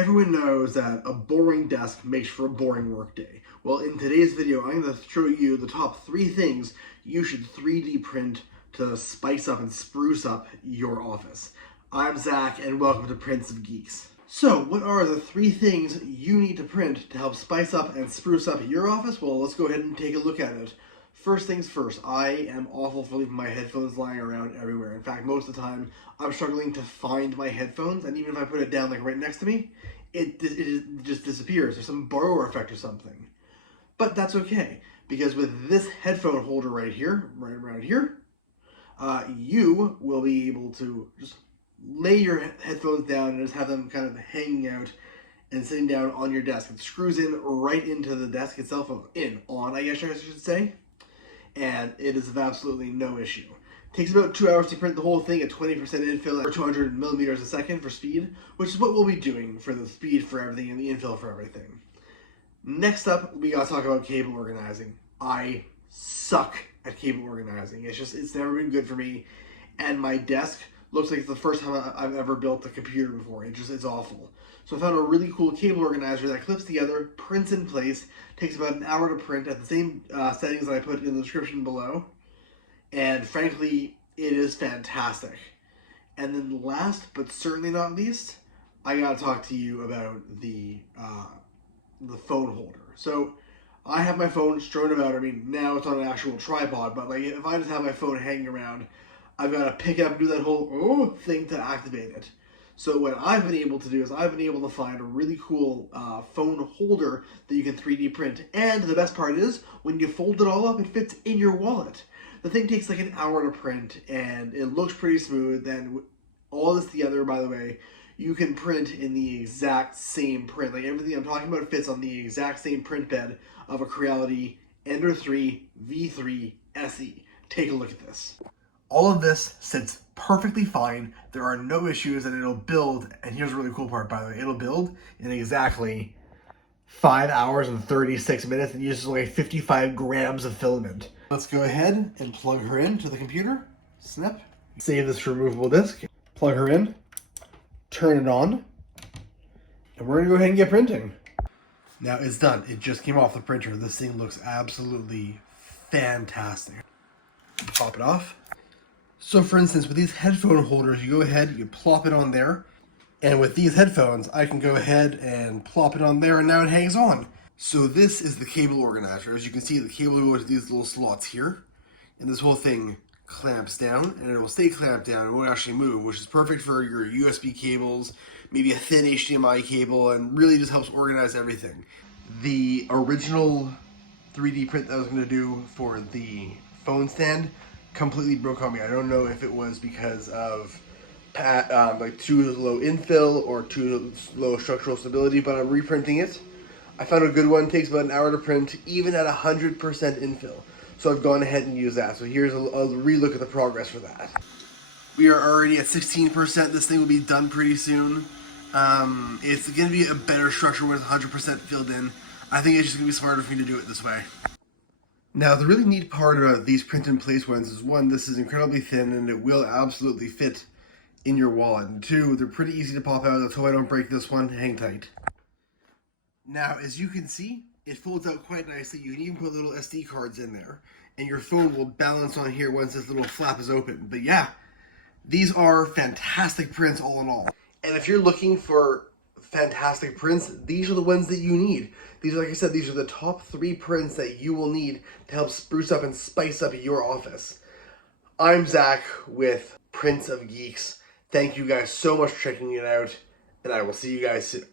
Everyone knows that a boring desk makes for a boring workday. Well, in today's video, I'm going to show you the top 3 things you should 3D print to spice up and spruce up your office. I'm Zach, and welcome to Prince of Geeks. So, what are the 3 things you need to print to help spice up and spruce up your office? Well, let's go ahead and take a look at it. First things first, I am awful for leaving my headphones lying around everywhere. In fact, most of the time, I'm struggling to find my headphones, and even if I put it down like right next to me, it just disappears. There's some borrower effect or something. But that's okay, because with this headphone holder right here, right around here, you will be able to just lay your headphones down and just have them kind of hanging out and sitting down on your desk. It screws in right into the desk itself, I guess I should say. And it is of absolutely no issue. It takes about 2 hours to print the whole thing at 20% infill or 200 millimeters a second for speed, which is what we'll be doing for the speed for everything and the infill for everything. Next up, we gotta talk about cable organizing. I suck at cable organizing. It's never been good for me, and my desk looks like it's the first time I've ever built a computer before. It's awful. So I found a really cool cable organizer that clips together, prints in place, takes about an hour to print at the same settings that I put in the description below. And frankly, it is fantastic. And then last, but certainly not least, I gotta talk to you about the phone holder. So I have my phone strewn about. I mean, now it's on an actual tripod, but like if I just have my phone hanging around, I've got to pick it up and do that whole thing to activate it. So what I've been able to do is I've been able to find a really cool phone holder that you can 3D print. And the best part is, when you fold it all up, it fits in your wallet. The thing takes like an hour to print, and it looks pretty smooth. And all this together, by the way, you can print in the exact same print. Like everything I'm talking about fits on the exact same print bed of a Creality Ender 3 V3 SE. Take a look at this. All of this sits perfectly fine. There are no issues, and it'll build. And here's the really cool part, by the way. It'll build in exactly 5 hours and 36 minutes and uses only 55 grams of filament. Let's go ahead and plug her into the computer. Snap. Save this removable disk. Plug her in. Turn it on. And we're going to go ahead and get printing. Now it's done. It just came off the printer. This thing looks absolutely fantastic. Pop it off. So for instance, with these headphone holders, you go ahead, you plop it on there. And with these headphones, I can go ahead and plop it on there, and now it hangs on. So this is the cable organizer. As you can see, the cable goes to these little slots here. And this whole thing clamps down, and it will stay clamped down. It won't actually move, which is perfect for your USB cables, maybe a thin HDMI cable, and really just helps organize everything. The original 3D print that I was going to do for the phone stand completely broke on me. I don't know if it was because of like too low infill or too low structural stability, but I'm reprinting it. I found a good one. It takes about an hour to print, even at 100% infill. So I've gone ahead and used that. So here's a relook at the progress for that. We are already at 16%. This thing will be done pretty soon. It's going to be a better structure when it's 100% filled in. I think it's just going to be smarter for me to do it this way. Now, the really neat part about these print-in-place ones is, one, this is incredibly thin and it will absolutely fit in your wallet. And 2, they're pretty easy to pop out. Let's hope I don't break this one. Hang tight. Now, as you can see, it folds out quite nicely. You can even put little SD cards in there, and your phone will balance on here once this little flap is open. But yeah, these are fantastic prints all in all. And if you're looking for fantastic prints, these are the ones that you need. These are, like I said, these are the top 3 prints that you will need to help spruce up and spice up your office. I'm Zach with Prince of Geeks. Thank you guys so much for checking it out, and I will see you guys soon.